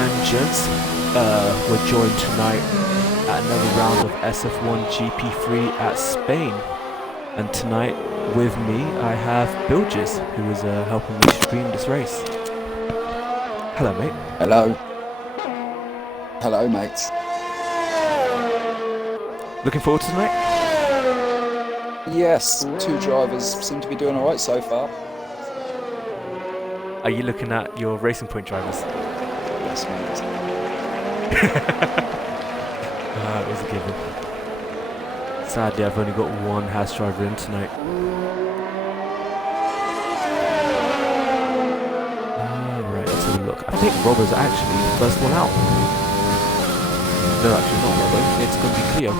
and gents, we're joined tonight at another round of SF1 GP3 at Spain. And tonight with me I have Bilges, who is helping me stream this race. Hello, mate. Hello. Hello, mates. Looking forward to tonight? Yes, two drivers seem to be doing alright so far. Are you looking at your Racing Point drivers? Yes, mate. It was a given. Sadly, I've only got one house driver in tonight. Alright, let's have a look. I think Robbo's actually the first one out. No, actually not Robbo. It's going to be Cleo.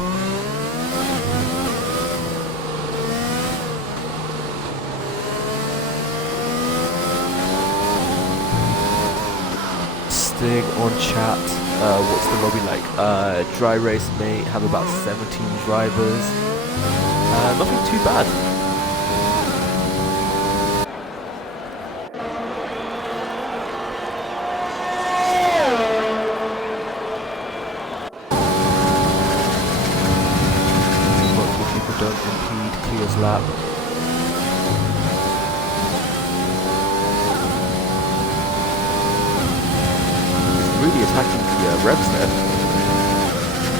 Stig on chat. What's the lobby like? Dry race, mate. Have about 17 drivers. Nothing too bad. Multiple people don't impede Cleo's lap. Really attacking the revs there.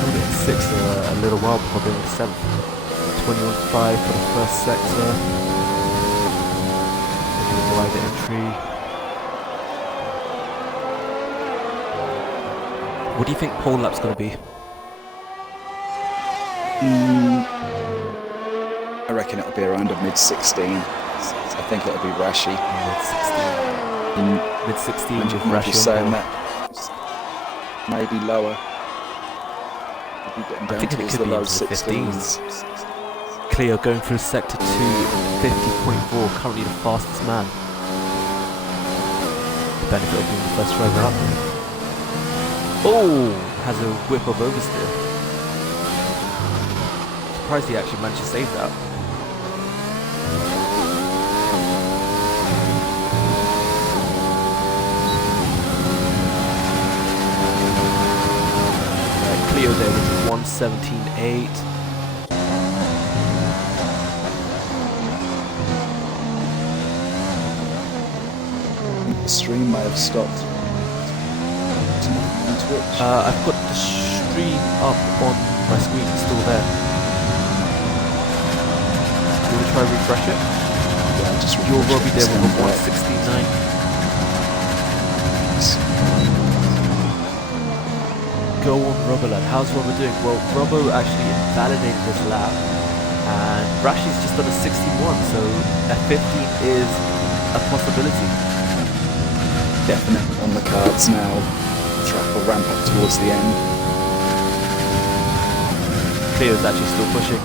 Held it in 6th a little while before being 7th. 21.5 for the first sector. Looking at wide entry. What do you think pole lap's going to be? I reckon it'll be around a mid-16. I think it'll be Rashi. Mid-16 with Might Rashi be on saying pole. that. Maybe lower. Maybe getting I down think it towards could the be low into the 16s. Cleo going through sector 2, 50.4, currently the fastest man. The benefit of being the first driver up. Oh, has a whip of oversteer. Surprised he actually managed to save that. Right, Cleo there with 1:17.8. The stream may have stopped. On Twitch. I've got the stream up on my screen, it's still there. You want to try refresh it? Yeah, just Your refresh Robbie it, there stand with back. 1:69. Go on, Robbo lad. How's Robbo doing? Well, Robbo actually invalidated his lap, and Rashi's just done a 61, so a 15 is a possibility. Definite on the cards now. Track will ramp up towards the end. Cleo's actually still pushing.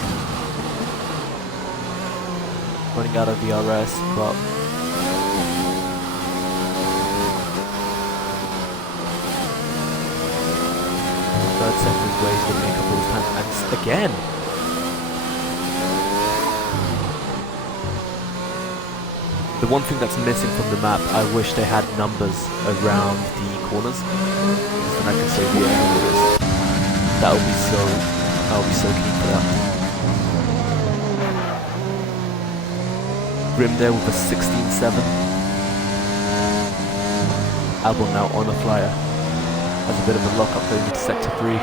Running out of DRS, but third sector is where he's going to make up all his time. And again! The one thing that's missing from the map, I wish they had numbers around the corners. And I can say what the number is. That would be so key for that. Grim there with a 16.7. Albon now on a flyer. Has a bit of a lock up going into sector 3.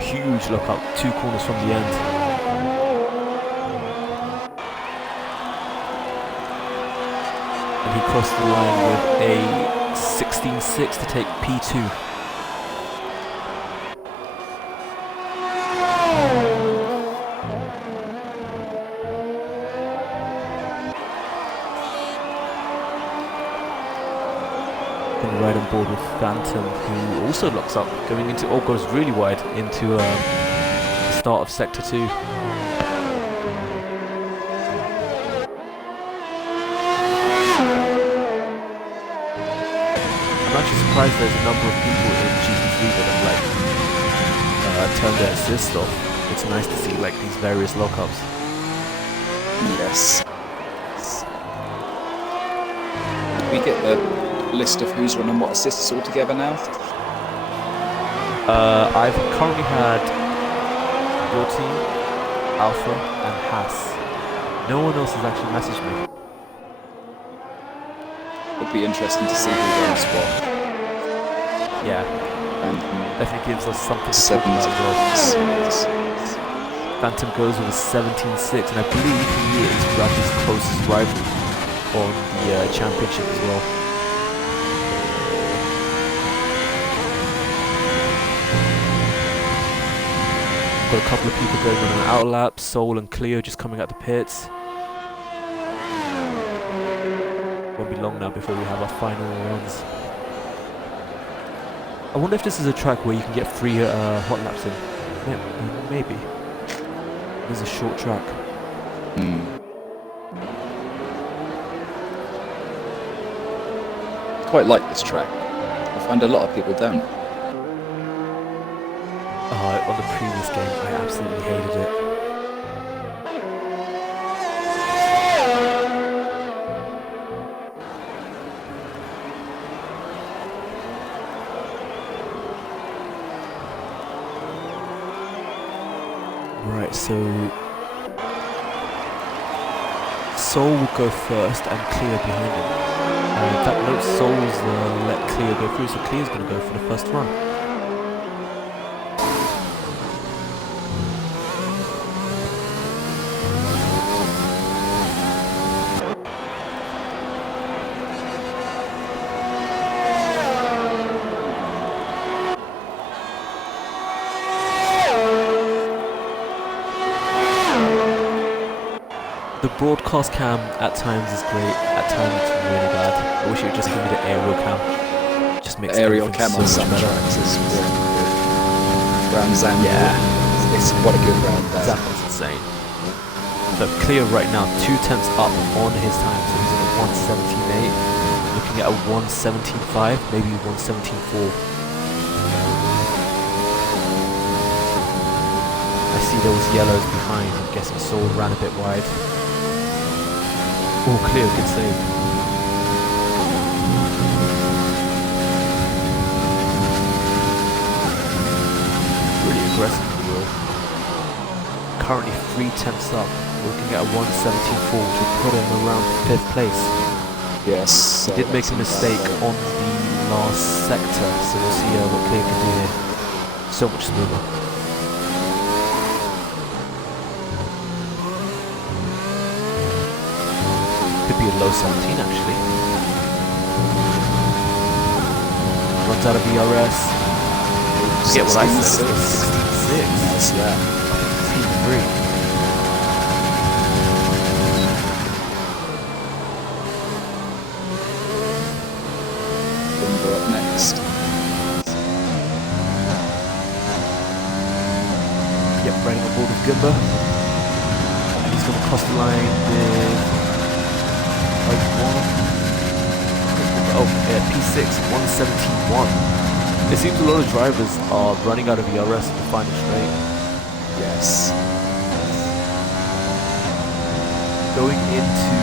Huge lock up, 2 corners from the end. And he crossed the line with a 16.6 to take P2. Right on board with Phantom, who also locks up, going into, goes really wide into the start of sector 2. I'm actually surprised there's a number of people in GP3 that have turned their assist off. It's nice to see like these various lockups. Yes. we get the list of who's running what assists all together now? I've currently had your team, Alpha, and Haas. No one else has actually messaged me. It'd be interesting to see who runs what. Yeah, And definitely gives us something to talk about as well. Phantom goes with a 17.6, and I believe he is Rashi's closest rival on the championship as well. Got a couple of people going on an outer lap. Soul and Cleo just coming out the pits. Won't be long now before we have our final runs. I wonder if this is a track where you can get free hot laps in. Maybe. This is a short track. Quite like this track. I find a lot of people don't. On the previous game, I absolutely hated it. Right, so Soul will go first and Cleo behind him. In fact, no, Soul's let Cleo go through, so Cleo's going to go for the first run. The broadcast cam at times is great, at times it's really bad. I wish it would just give me the aerial cam. Just makes The aerial everything cam on so some much better. tracks is really good. Round Zambia. Yeah. It's quite a good round there. That's insane. So Cleo right now, 2/10 up on his time, so he's at 1:17.8. Looking at a 1:17.5, maybe 1:17.4. I see there was yellows behind. I'm guessing Soul ran a bit wide. Oh, Cleo, good save. Really aggressive in the wheel. Currently 3/10 up. Looking at a 1:17.4, which will put him around 5th place. Yes. He did make a mistake on the last sector, so we'll see what Cleo can do here. So much smoother. Could be a low 17 actually. Runs out of ERS. Forget what I said, it's 16.6. Nice, yeah. P3. Gimba up next. Yep, riding on board with Gimba. And he's going to cross the line with... P6, 1:17.1. It seems a lot of drivers are running out of ERS in the final straight. Yes. Going into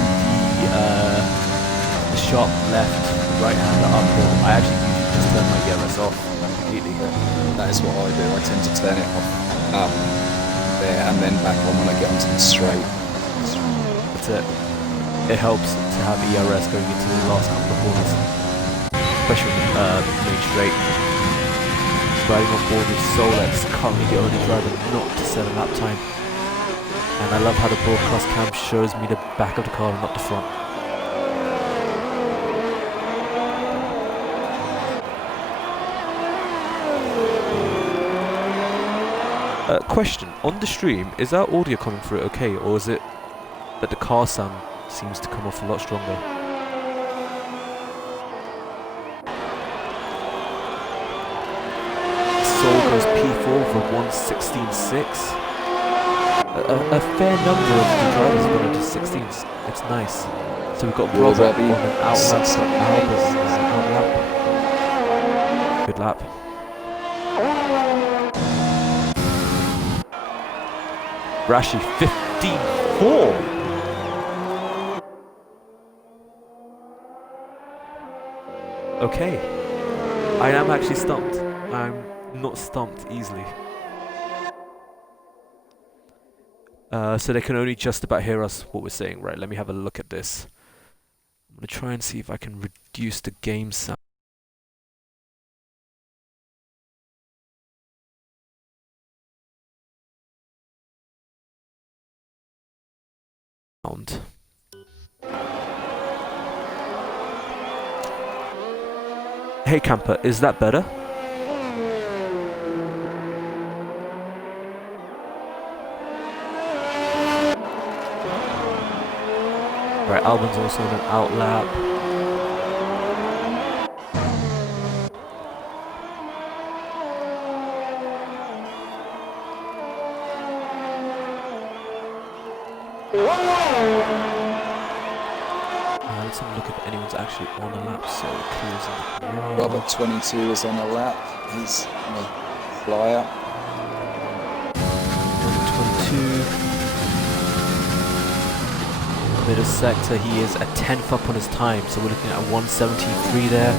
the sharp left, right-hander uphill, I actually usually just turn my ERS off completely. That is what I do. I tend to turn it off there and then back on when I get onto the straight. That's it. It helps to have ERS going into the last couple of corners, especially on the main straight. Riding on board with Solex, currently the only driver not to set a lap time. And I love how the broadcast cam shows me the back of the car and not the front. Question, on the stream, is our audio coming through okay, or is it that the car sound seems to come off a lot stronger? Soul goes P4 for 1:16.6. A fair number of the drivers have gone into 16s. It's nice. So we've got Robert on an out lap, Albert on an out lap. Good lap. Rashi 15.4. Okay. I am actually stumped. I'm not stumped easily. So they can only just about hear us what we're saying. Right, let me have a look at this. I'm going to try and see if I can reduce the game sound. Hey camper, is that better? Right, Albon's also on an outlap. Let's have a look if anyone's actually on a lap. So Cleo's in the garage. Robert 22 is on a lap. He's on a flyer. 22. Middle sector, he is a 10th up on his time, so we're looking at 173 there.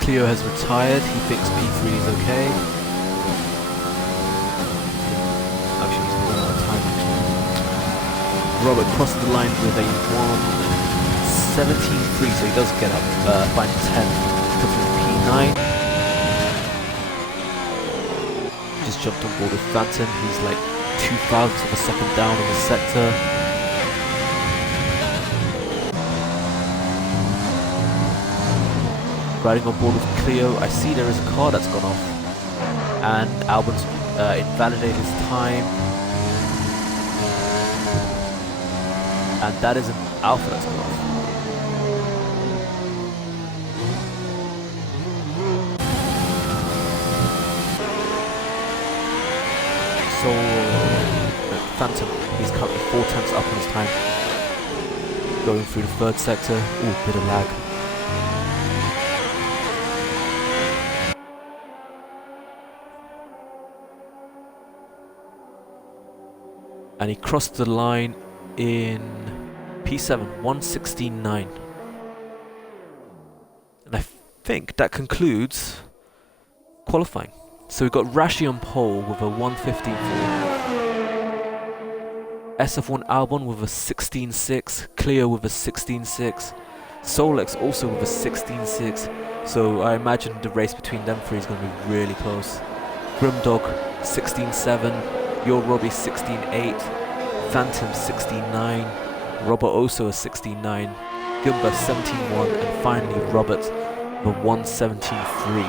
Cleo has retired, he thinks P3 is okay. Actually, he's not out of time actually. Robert crosses the line with a 1:17.3, so he does get up, final 10th, puts him in P9. Just jumped on board with Phantom, he's like 2/1000 of a second down in the sector. Riding on board with Cleo, I see there is a car that's gone off, and Albon's invalidated his time, and that is an Alpha that's gone off. So, Phantom, he's currently 4/10 up on his time, going through the third sector. Ooh, bit of lag. And he crossed the line in P7, 1:16.9. And I think that concludes qualifying. So we've got Rashi on pole with a 1:15.4. SF1 Albon with a 16.6. Cleo with a 16.6. Solex also with a 16.6. So I imagine the race between them three is going to be really close. Grimdog 16.7. Your Robbie 16.8, Phantom 16.9, Robert also a 16.9, Gimba 17.1, and finally Robert the 1:17.3.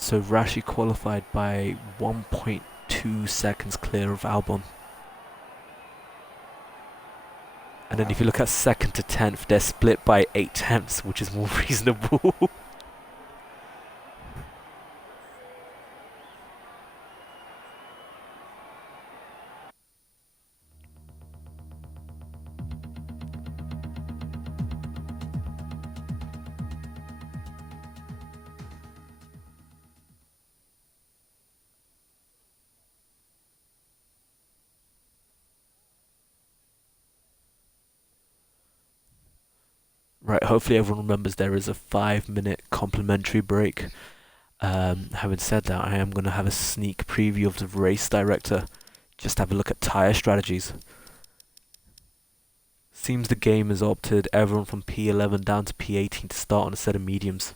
So Rashi qualified by 1.2 seconds clear of Albon. And then if you look at 2nd to 10th, they're split by 8/10, which is more reasonable. Right, hopefully everyone remembers there is a 5-minute complimentary break. Having said that, I am going to have a sneak preview of the race director. Just have a look at tyre strategies. Seems the game has opted everyone from P11 down to P18 to start on a set of mediums.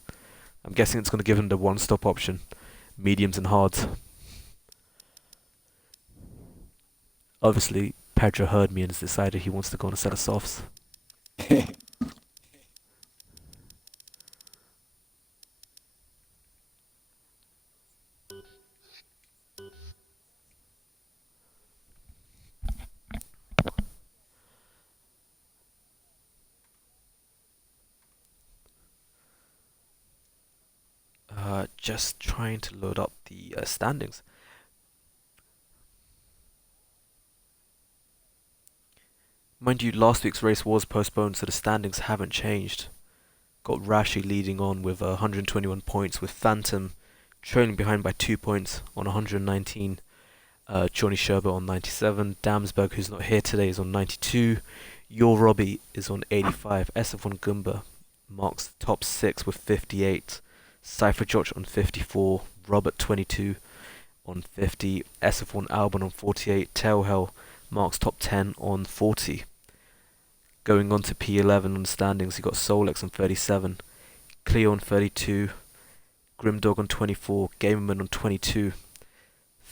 I'm guessing it's going to give them the one-stop option. Mediums and hards. Obviously, Pedro heard me and has decided he wants to go on a set of softs. Just trying to load up the standings. Mind you, last week's race was postponed, so the standings haven't changed. Got Rashi leading on with 121 points, with Phantom trailing behind by 2 points on 119. Johnny Sherber on 97. Damsberg, who's not here today, is on 92. Your Robbie is on 85. SF1 Goomba marks the top 6 with 58. Cypher Josh on 54. Robert 22 on 50. SF1 Albon on 48. Tailhell marks top 10 on 40. Going on to P11 on the standings, you got Solex on 37. Cleo on 32. Grimdog on 24. Gamerman on 22.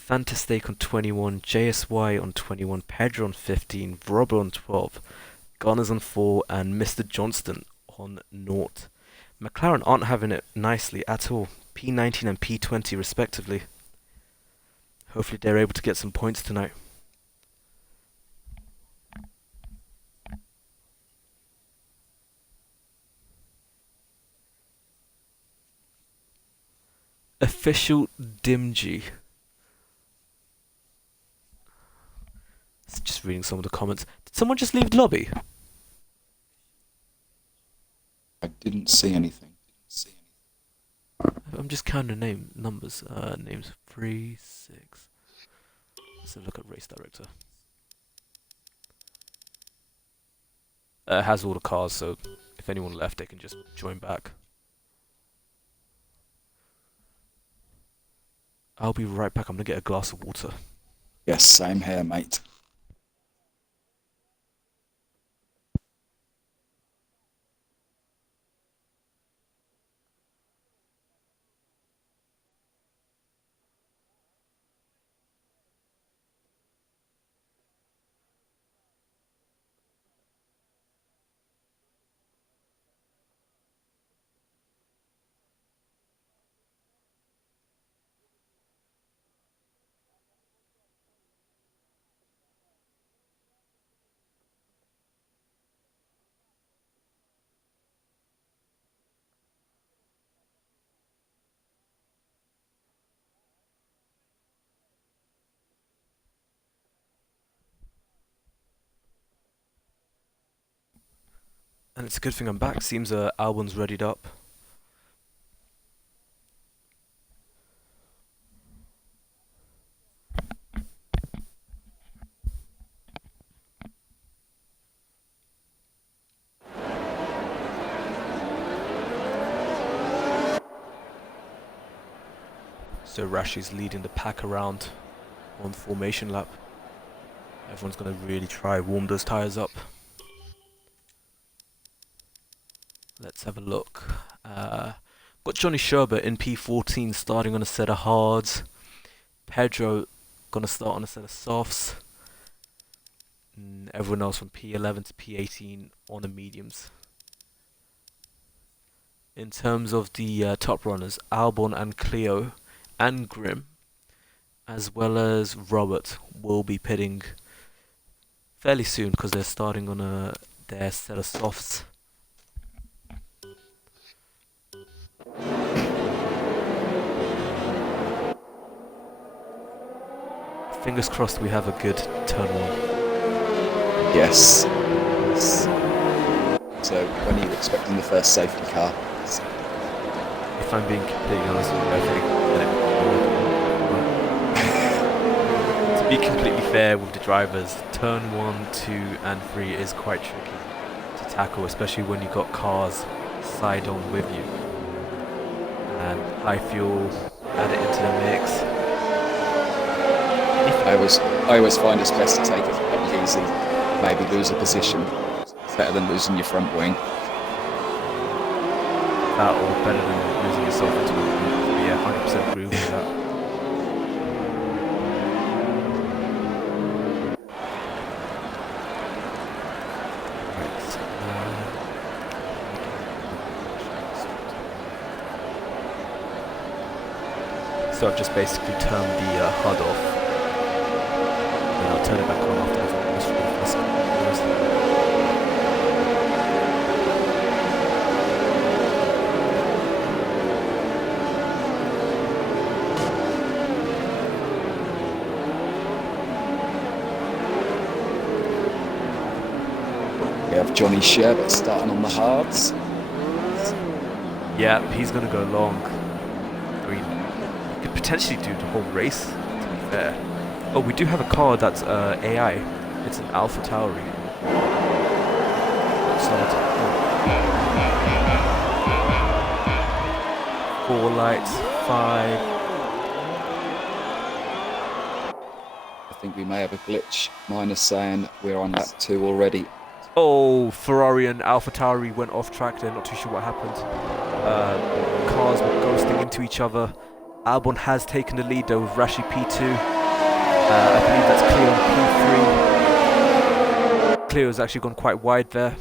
Fantastake on 21, JSY on 21, Pedro on 15, Robber on 12, Gunners on 4, and Mr. Johnston on 0. McLaren aren't having it nicely at all, P19 and P20 respectively. Hopefully they're able to get some points tonight. Official Dimgy. Just reading some of the comments. Did someone just leave the lobby? I didn't see anything. I'm just counting numbers. Names 3, 6. Let's have a look at race director. It has all the cars, so if anyone left, they can just join back. I'll be right back. I'm gonna get a glass of water. Yes, same here, mate. And it's a good thing I'm back. Seems Albon's readied up. So Rashi's leading the pack around on formation lap. Everyone's going to really try warm those tyres up. Let's have a look. Got Johnny Sherber in P14 starting on a set of hards. Pedro going to start on a set of softs. And everyone else from P11 to P18 on the mediums. In terms of the top runners, Albon and Cleo and Grim, as well as Robert, will be pitting fairly soon because they're starting on their set of softs. Fingers crossed we have a good turn one. Yes. So when are you expecting the first safety car? If I'm being completely honest with you, I think to be completely fair with the drivers, turn 1, 2 and 3 is quite tricky to tackle, especially when you've got cars side on with you. And high fuel, add it into the mix. I always find it's best to take it fairly easy. Maybe lose a position. It's better than losing your front wing. That or better than losing yourself into a group. Yeah, 100% agree with that. So I've just basically turned the HUD off. And I'll turn it back on after I've Johnny Sherbert starting on the hards. Yeah, he's going to go long. I mean, he could potentially do the whole race, to be fair. Oh, we do have a car that's AI. It's an Alpha Tauri. Solid. Oh. 4 lights, 5. I think we may have a glitch. Mine is saying we're on lap 2 already. Oh, Ferrari and Alpha Tauri went off track there, not too sure what happened. Cars were ghosting into each other. Albon has taken the lead though with Rashi P2. I believe that's Cleo P3. Cleo's actually gone quite wide there.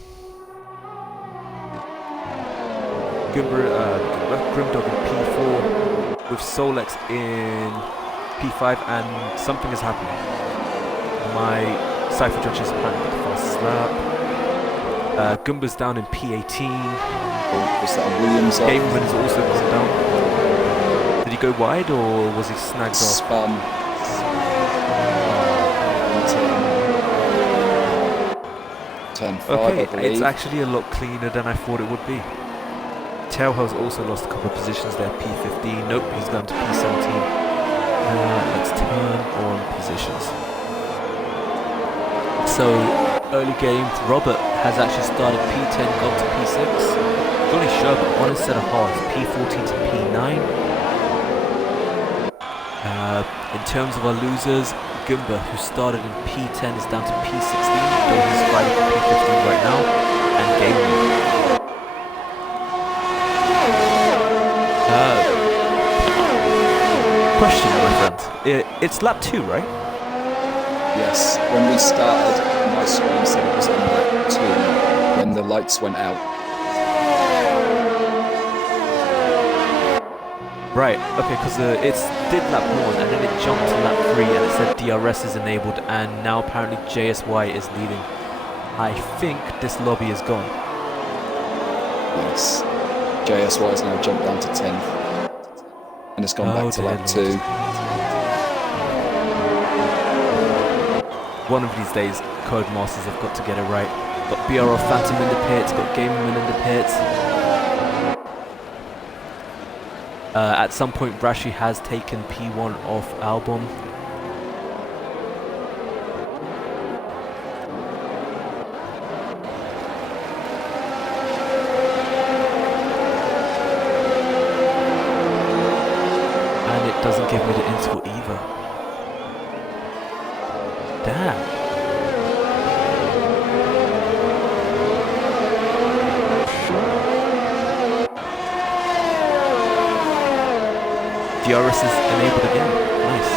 Grimdog in P4 with Solex in P5, and something is happening. My Cypher Judge is apparently the fastest lap. Goomba's down in P18. Oh, was that a Williams off? Gameman has also gone down. Did he go wide or was he snagged off? Spun. Turn 5, Okay, I believe. it's actually a lot cleaner than I thought it would be. Tailhouse also lost a couple of positions there. P15. Nope, he's gone to P17. Let's turn on positions. So, early game, Robert has actually started P10, gone to P6. Johnny Sherbert on his set of hards, P14 to P9. In terms of our losers, Goomba, who started in P10, is down to P16, though he's fighting for P15 right now, and Gamer. Question, my friend. It's lap 2, right? Yes, when we started, my screen said it was on lap 2 when the lights went out. Right, okay, because it did lap 1 and then it jumped to lap 3 and it said DRS is enabled, and now apparently JSY is leading. I think this lobby is gone. Yes. JSY has now jumped down to 10th. And it's gone back to lap 2. One of these days, Codemasters have got to get it right. Got BRL Phantom in the pits, got Gamerman in the pits. At some point, Rashi has taken P1 off Albon. And it doesn't give me the interval either. Damn. DRS is enabled again. Nice.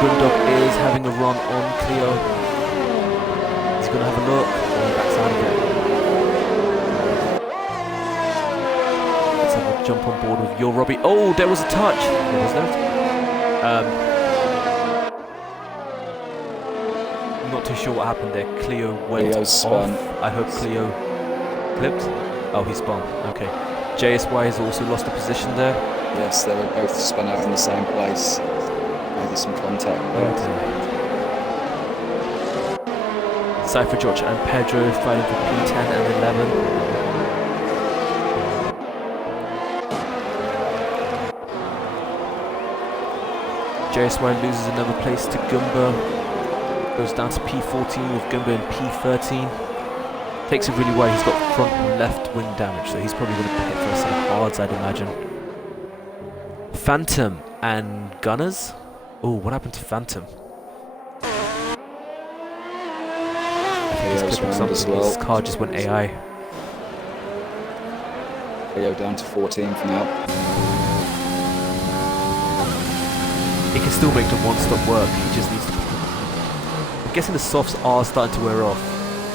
Grimdog is having a run on Cleo. He's going to have a look. And he backs out of it. Let's have a jump on board with your Robbie. Oh, there was a touch. What was that? I'm not too sure what happened there. Cleo went off. I hope Cleo clipped. Oh, he spun. Okay. JSY has also lost a position there. Yes, they were both spun out in the same place. Maybe some contact. Cypher George and Pedro fighting for P10 and 11. JSY loses another place to Goomba. Goes down to P14 with Goomba in P13. Takes it really wide. He's got front and left wing damage, so he's probably going to pit for some hards, I'd imagine. Phantom and Gunners. Oh, what happened to Phantom? He's as well. His car just went AI. Leo down to 14 for now. He can still make the one-stop work. He just needs to. I'm guessing the softs are starting to wear off.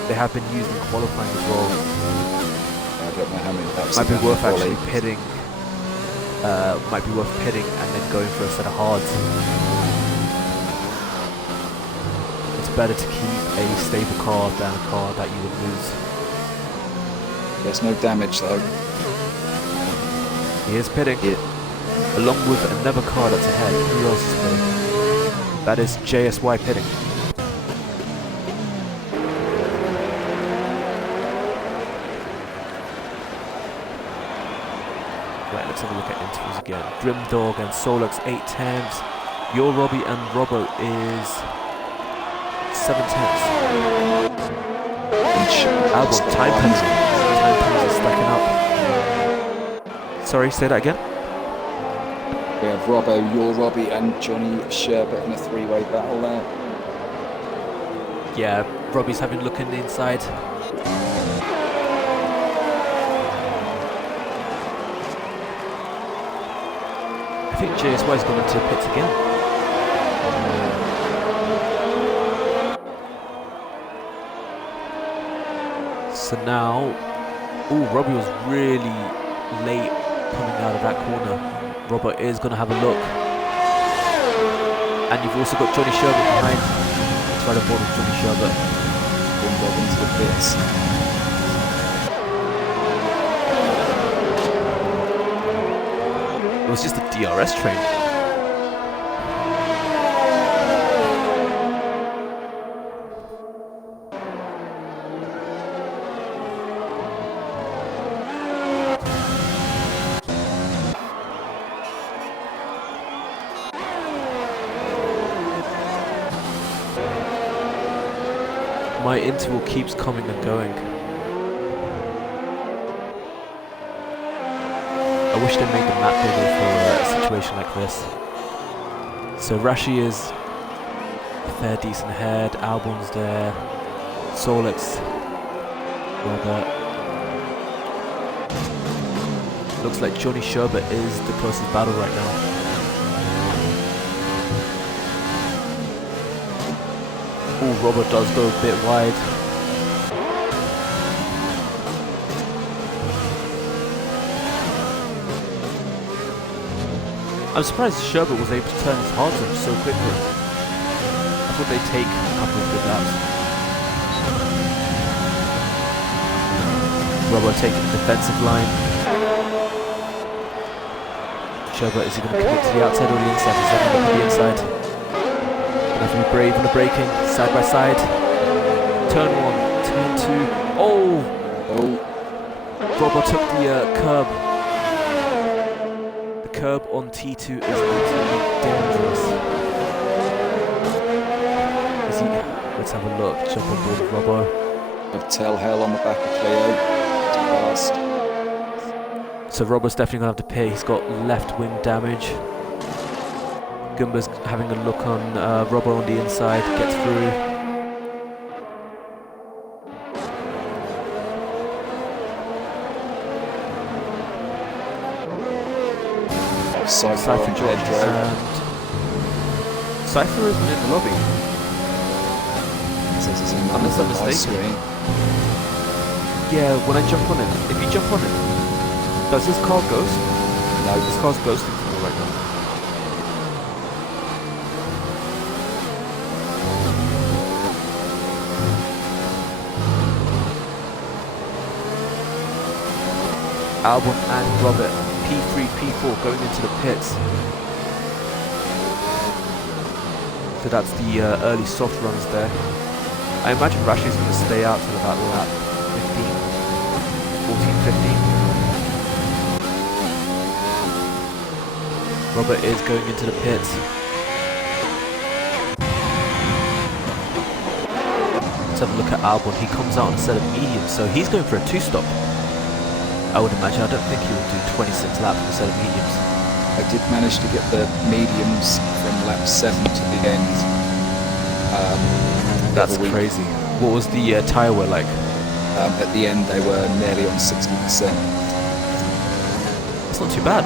They have been used in qualifying as well. I don't know how many laps. Might be worth actually pitting. Might be worth pitting and then going for a set of hards. It's better to keep a stable car than a car that you would lose. There's no damage though. He is pitting. Along with another car that's ahead. Who else is pitting? That is JSY pitting. Right, let's have a look at intervals again. Grimdog and Solux 8 tenths. Your Robbie and Robbo is 7 tenths. Albon, time penalty. Time penalty stacking up. Sorry, say that again? We have Robbo, Your Robbie and Johnny Sherbet in a three-way battle there. Yeah, Robbie's having a look in the inside. I think JSY's gone into the pits again. So now, Robbie was really late coming out of that corner. Robert is going to have a look. And you've also got Johnny Sherbet behind. Let's ride aboard with Johnny Sherbet. Grimdog into the pits. It was just a DRS train. My interval keeps coming and going. I wish they made the map bigger for a situation like this. So Rashi is a fair decent ahead, Albon's there, Solix, Robert. Looks like Johnny Sherbet is the closest battle right now. Robert does go a bit wide. I'm surprised Sherbet was able to turn his hard on so quickly. I thought they'd take a couple of good laps. Robert taking the defensive line. Sherbet, is he going to commit to the outside or the inside? He's going to look at the inside. Gonna have to be brave on the braking, side by side. Turn 1, turn 2. Oh! Robert took the curb. The curb on T2 is absolutely dangerous. Is he? Let's have a look. Jump on board with Robbo. Tell hell on the back of Cleo. It's fast. So Robbo's definitely gonna have to pay. He's got left wing damage. Gumba's having a look on Robbo on the inside, gets through. Cypher joined, and Cypher isn't in the lobby. Unless I'm mistaken. Yeah, when I jump on him, if you jump on him, does his car ghost? No, his car's ghosting for me right now. Albon and Robert, P3, P4 going into the pits. So that's the early soft runs there. I imagine Rashi's going to stay out till about lap 15, 14, 15. Robert is going into the pits. Let's have a look at Albon. He comes out on a set of mediums, so he's going for a 2-stop. I would imagine. I don't think he would do 26 laps instead of mediums. I did manage to get the mediums from lap 7 to the end. That's crazy. What was the tyre wear like? At the end they were nearly on 60%. It's not too bad.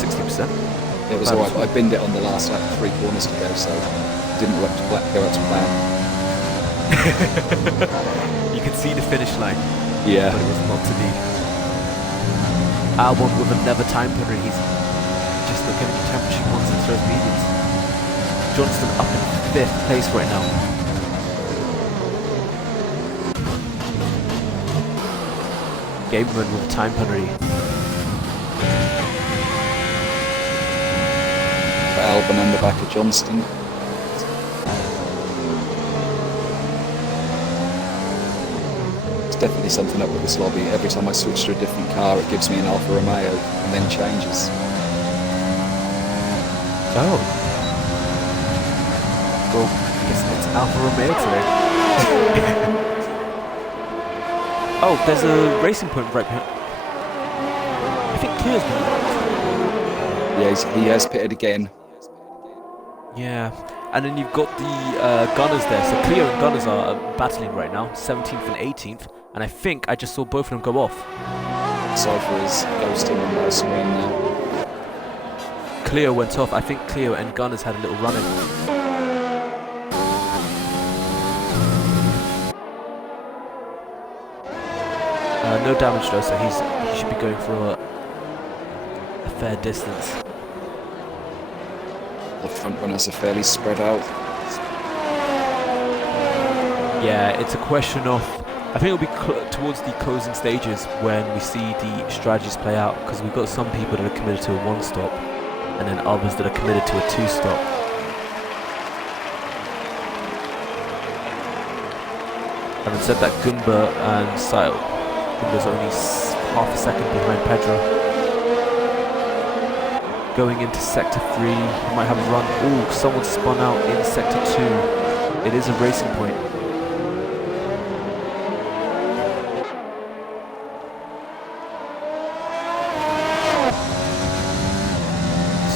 60%. It was alright. I binned it on the last lap, 3 corners to go, so didn't go up to plan. You can see the finish line. Yeah. But it was not to be. Albon with another time penalty. He's just looking at the championship once and throws mediums. Johnston up in 5th place right now. Gaberman with a time penalty. Albon on the back of Johnston. It's definitely something up with this lobby. Every time I switch to a different car, it gives me an Alfa Romeo and then changes. Oh. Well, I guess it's Alfa Romeo today. Oh, there's a racing point right behind. I think Clio's been lapped. Yeah, he has pitted again. Yeah, and then you've got the Gunners there. So Clio and Gunners are battling right now, 17th and 18th. And I think I just saw both of them go off. Cypher is ghosting on my screen now. Clio went off. I think Clio and Gunners had a little run-in. No damage though, so he should be going for a fair distance. The front runners are fairly spread out. Yeah, it's a question of, I think it'll be towards the closing stages when we see the strategies play out, because we've got some people that are committed to a one-stop and then others that are committed to a two-stop. Having said that, Gumba and Sail, Gumba's only half a second behind Pedro. Going into Sector 3, he might have a run. Oh, someone spun out in Sector 2. It is a racing point.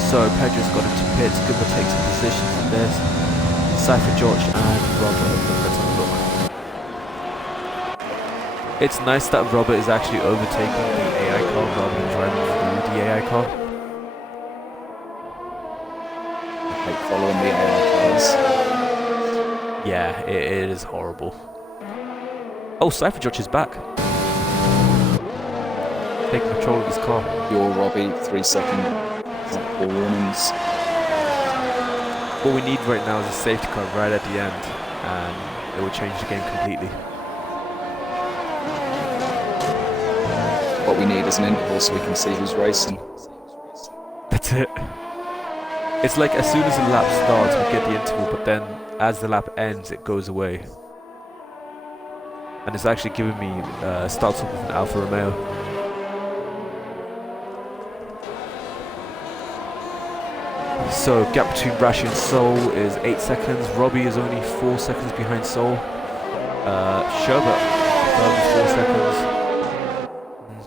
So Pedro's got into pits, Gumba takes a position from this. Cypher, George and Robert. Let's have a look. It's nice that Robert is actually overtaking the AI car rather than driving through the AI car. I hate following the AI cars. Yeah, it is horrible. Oh, Cypher George is back. Taking control of his car. Your Robbie, 3-second warnings. What we need right now is a safety car right at the end, and it will change the game completely. What we need is an interval so we can see who's racing. That's it. It's like as soon as the lap starts, we get the interval, but then as the lap ends, it goes away. And it's actually giving me starts off with an Alfa Romeo. So gap between Rashi and Soul is 8 seconds. Robbie is only 4 seconds behind Soul. Sherbert, 4 seconds.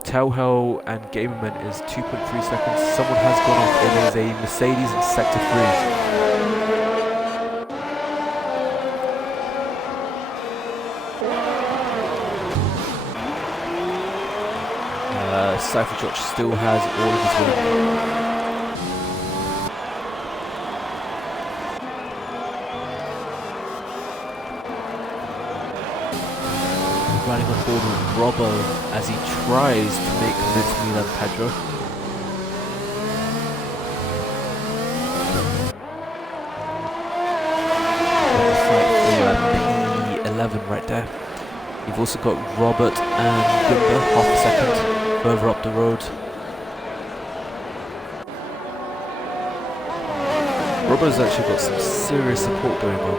Telhel and Gamerman is 2.3 seconds. Someone has gone off. It is a Mercedes in Sector 3. Cypher George still has all of his winning. Riding on board with Robbo as he tries to make convince Milan Pedro. P11 right there. You've also got Robert and Gumba, half a second further up the road. Robert's actually got some serious support going on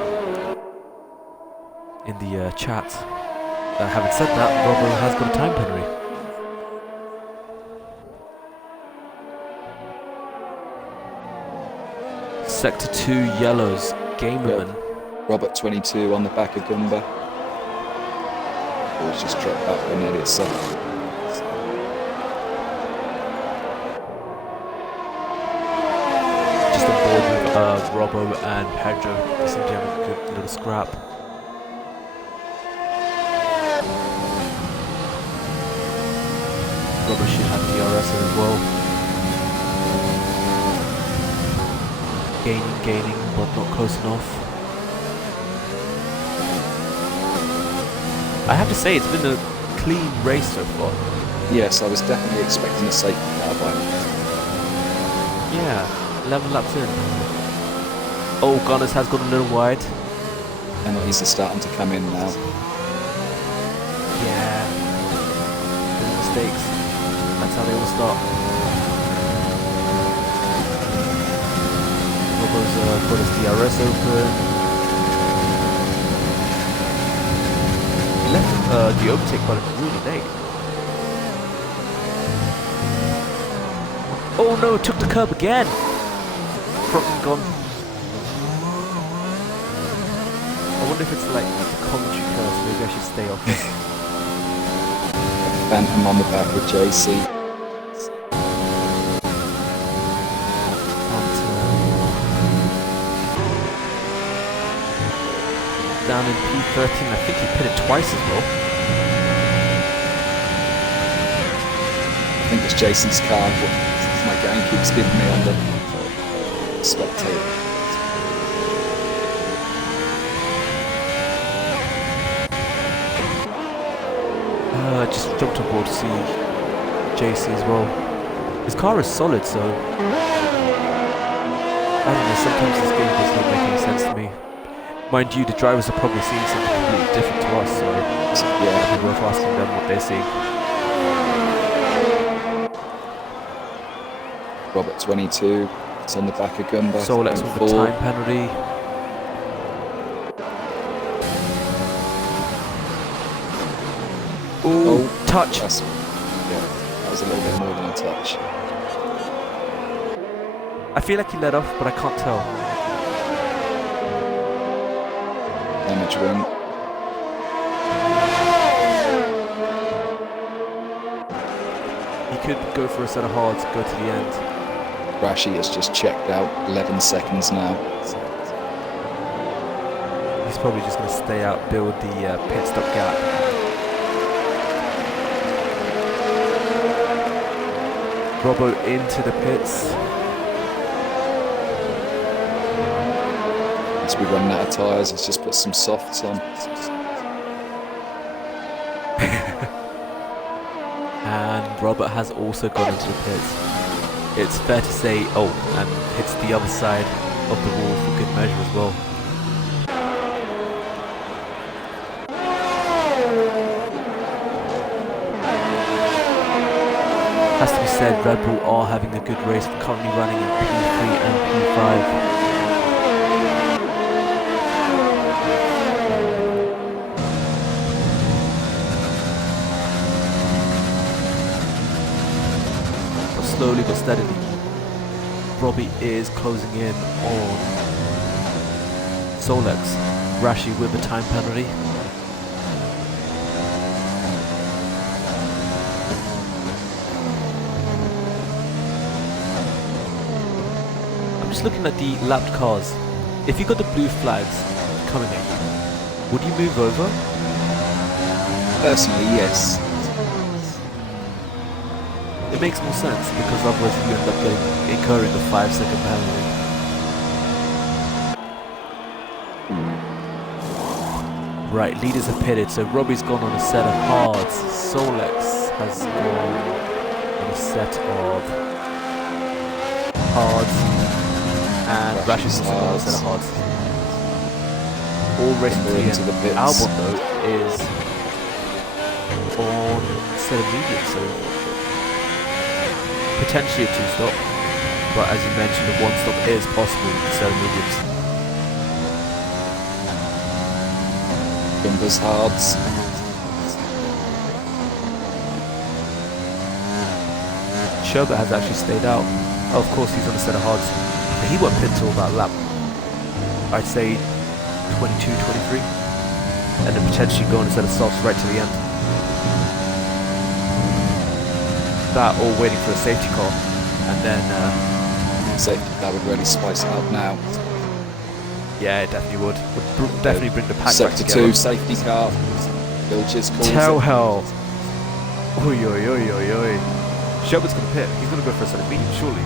in the chat. Having said that, Robert has got a time penalty. Sector 2 yellows, Gamerman. Yep. Robert 22 on the back of Gumba. Oh, he's just dropped back when nearly at 7. Just on board with Robbo and Pedro. They seem to have a good little scrap. Robert should have DRS as well. Gaining, but not close enough. I have to say, it's been a clean race so far. Yes, I was definitely expecting a safety car by now. Yeah, 11 laps in. Oh, Gunners has gone a little wide. Penalties are starting to come in now. Yeah. Little mistakes. That's how they all start. Robbo's got his DRS open. the overtake button really late. Oh no, took the curb again! Front and gone. I wonder if it's like the commentary curve, so maybe I should stay off it. Phantom on the back with JC. Down in P13, I think he pitted twice as well. I think it's Jason's car, but my game keeps giving me on the spectator. I just jumped on board to see JC as well. His car is solid, so I don't know, sometimes this game does not make any sense to me. Mind you, the drivers are probably seeing something completely different to us, so yeah, it'd be worth asking them what they're seeing. Robert 22, it's on the back of Gumba. Solex with the time penalty. Ooh, touch. Yeah, that was a little bit more than a touch. I feel like he let off, but I can't tell. Damage win. He could go for a set of hards, go to the end. Rashi has just checked out, 11 seconds now. He's probably just going to stay out, build the pit stop gap. Robbo into the pits. As we run out of tyres, let's just put some softs on. And Robert has also gone into the pits. It's fair to say, and hits the other side of the wall for good measure as well. Has to be said, Red Bull are having a good race, currently running in P3 and P5. Slowly but steadily, Robbie is closing in on Solex. Rashi with a time penalty. I'm just looking at the lapped cars. If you got the blue flags coming at you, would you move over? Personally, yes. It makes more sense because otherwise you end up incurring a 5-second penalty. Right, leaders are pitted, so Robbie's gone on a set of hards. Solex has gone on a set of hards, and Rashi's also gone on a set of hards. All racing to the end. Albon though is on a set of mediums, so potentially a 2-stop, but as you mentioned, a 1-stop is possible with the set of mediums. Gumba's hards. Sherbert has actually stayed out. Oh, of course, he's on a set of hards. But he won't pit till about lap, I'd say 22, 23, and then potentially go on a set of softs right to the end. That or waiting for a safety car, and then safety car would really spice it up now. Yeah, it definitely would. Would definitely bring the pack back Sector together. 2 safety car. Bilges calls Tell it. hell. Oi oi oi oi oi. Shelby's gonna pit. He's gonna go for a set of medium, surely.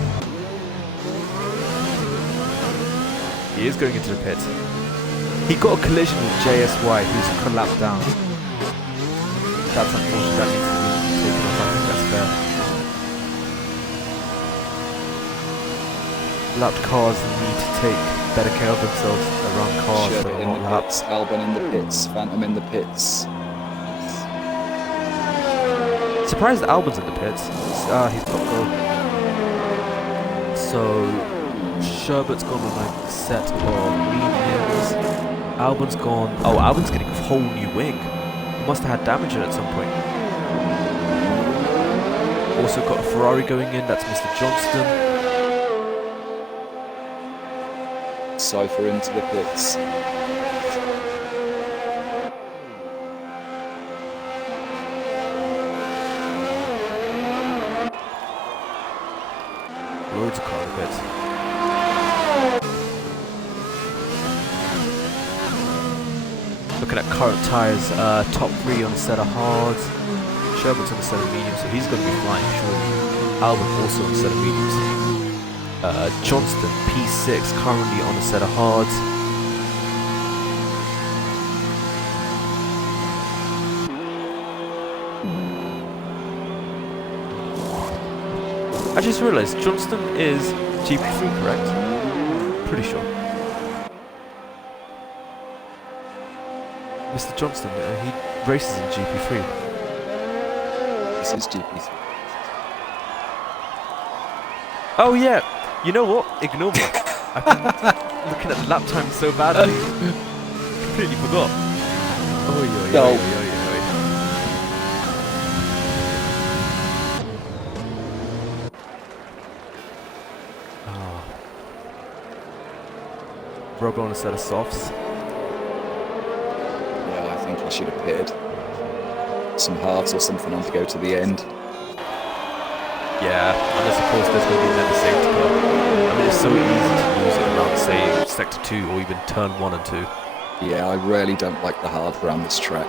He is going into the pit. He got a collision with JSY, who's collapsed down. That's unfortunate. That needs to be taken off. I think that's fair. Lapped cars need to take better care of themselves around cars that are in not the lapped. pits, Albon in the pits, Phantom in the pits. Surprised that Albon's in the pits. He's got go. So Sherbert's gone on a set of mediums. Albon's gone. Oh, Albon's getting a whole new wing. must have had damage at some point. Also got a Ferrari going in, that's Mr. Johnston. Cypher into the pits. Loads of car bits. Looking at current tyres, top 3 on a set of hards. Sherman's on a set of mediums, so he's going to be flying surely. Albon also on a set of mediums. Johnston, P6, currently on a set of hards. I just realised Johnston is GP3, correct? Pretty sure. Mr. Johnston, he races in GP3. This is GP3. Oh yeah, you know what? Ignore me. I've been looking at the lap time so badly. Completely forgot. Oi, oi, oi, oi, oi, oi. Rubber on a set of softs. Yeah, I think he should have pitted some hards or something on to go to the end. Yeah, unless of course there's going to be another safety car. I mean, it's so easy to lose it around, say, sector 2 or even turn 1 and 2. Yeah, I really don't like the hard around this track.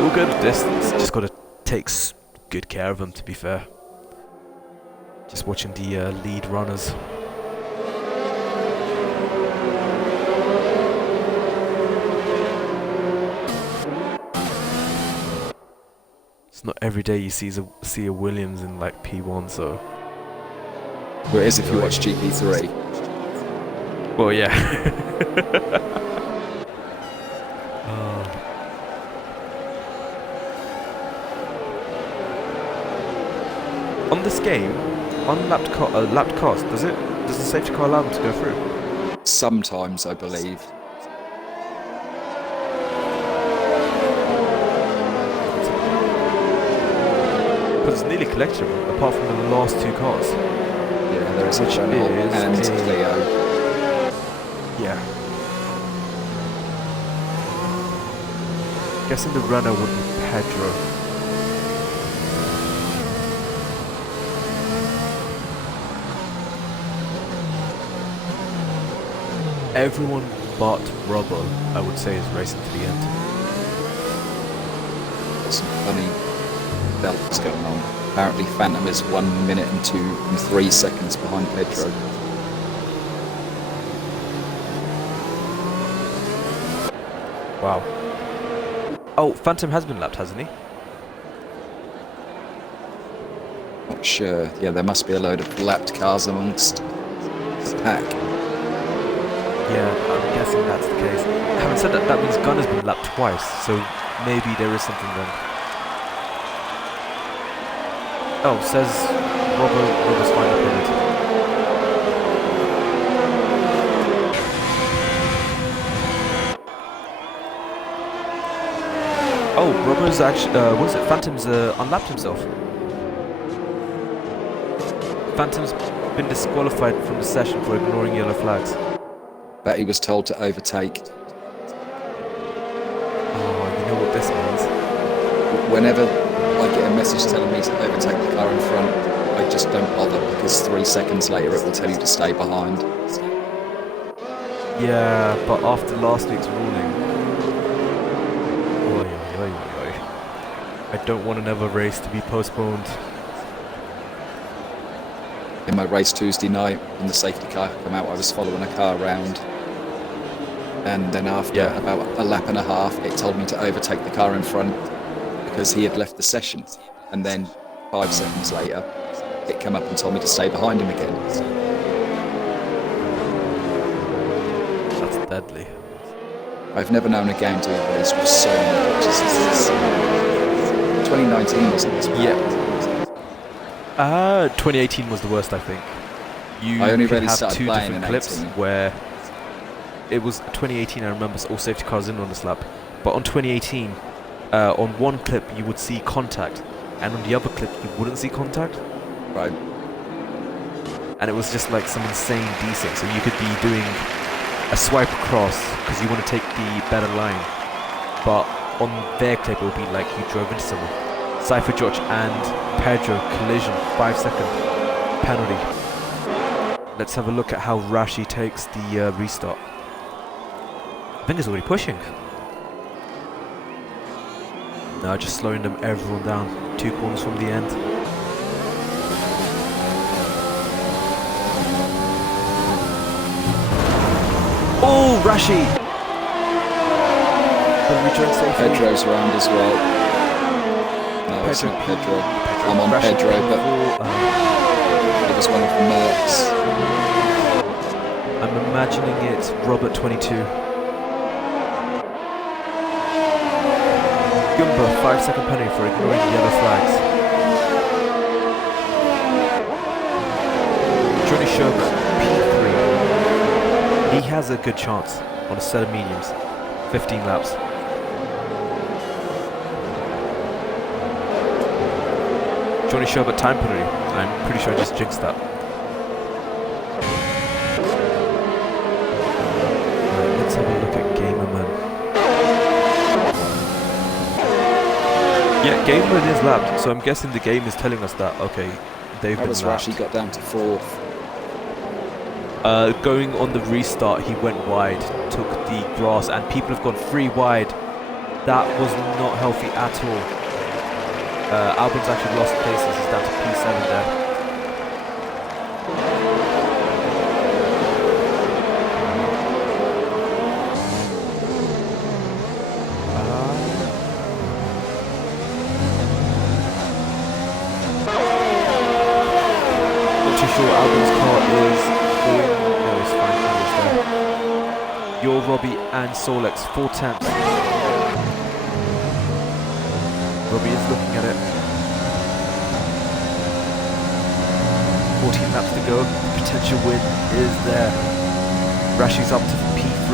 All good at distance, just got to take good care of them, to be fair. Just watching the lead runners. It's not every day you see a Williams in like P1, so. Well, it is if you watch GP3. Well, yeah. On this game, on lapped cars, does the safety car allow them to go through? Sometimes, I believe. Because it's nearly collectible, apart from the last 2 cars. Yeah, there is Which a Renault is and a- Clio. Yeah. Guessing the runner would be Pedro. Everyone but Robbo, I would say, is racing to the end. Some funny belts going on. Apparently Phantom is 1 minute and 2 and 3 seconds behind Pedro. Wow. Oh, Phantom has been lapped, hasn't he? Not sure. Yeah, there must be a load of lapped cars amongst the pack. Yeah, I'm guessing that's the case. Having said that, that means Gunn has been lapped twice, so maybe there is something then. Oh, says Robbo's final penalty. Oh, Robbo's actually, what is it? Phantom's unlapped himself. Phantom's been disqualified from the session for ignoring yellow flags. Bet he was told to overtake. Oh, you know what this means? Whenever I get a message telling me to overtake the car in front, I just don't bother because 3 seconds later it will tell you to stay behind. Yeah, but after last week's ruling, oy, oy, oy, oy. I don't want another race to be postponed. In my race Tuesday night, when the safety car came out, I was following a car around. And then after about a lap and a half, it told me to overtake the car in front because he had left the session. And then 5 seconds later, it came up and told me to stay behind him again. That's deadly. I've never known a game to be raced with so many glitches as this. 2019 wasn't this bad. Yeah. 2018 was the worst, I think. You I only could really have started 2 playing different in clips 18. where it was 2018. I remember all safety cars in on this lap, but on 2018, on one clip you would see contact, and on the other clip you wouldn't see contact. Right. And it was just like some insane desync. So you could be doing a swipe across because you want to take the better line, but on their clip it would be like you drove into someone. Cypher George and Pedro collision, 5-second penalty. Let's have a look at how Rashi takes the restart. I think he's already pushing. No, just slowing them everyone down. 2 corners from the end. Oh, Rashi! Pedro's around as well. No, it's not Pedro. I'm on Rashi Pedro, but it was one of the Mercs. I'm imagining it's Robert 22. Gumba, 5-second penalty for ignoring yellow flags. Johnny Sherbert, P3. He has a good chance on a set of mediums. 15 laps. Johnny Sherbert time penalty. I'm pretty sure I just jinxed that. Right, let's have a look at Gamerman. Yeah, Gamerman is lapped, so I'm guessing the game is telling us that, okay, they've been lapped. Rashi got down to 4th. Going on the restart, he went wide, took the grass, and people have gone 3 wide. That was not healthy at all. Albon's actually lost places, he's down to P7 there. Not too sure Albon's car is going. No, it's fine, it's there. Your Robbie and Solex, 4 tenths. Robbie is looking at it. 14 laps to go. The potential win is there. Rashi's up to P3.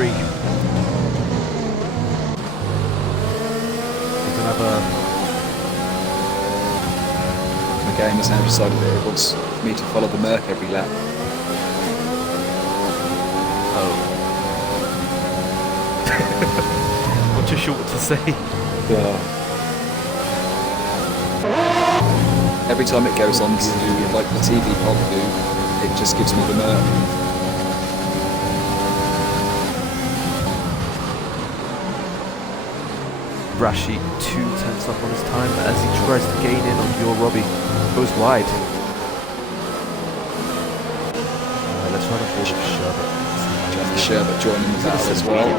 We're gonna have The game has now decided that it wants me to follow the Merc every lap. Oh. Not too sure what to say. Yeah. Every time it goes on to like the TV pod do, it just gives me the Merc. Rashi 2 tenths up on his time as he tries to gain in on your Robbie. Goes wide. Let's run a ball of Sherbert. Sherbert joining the battle as well.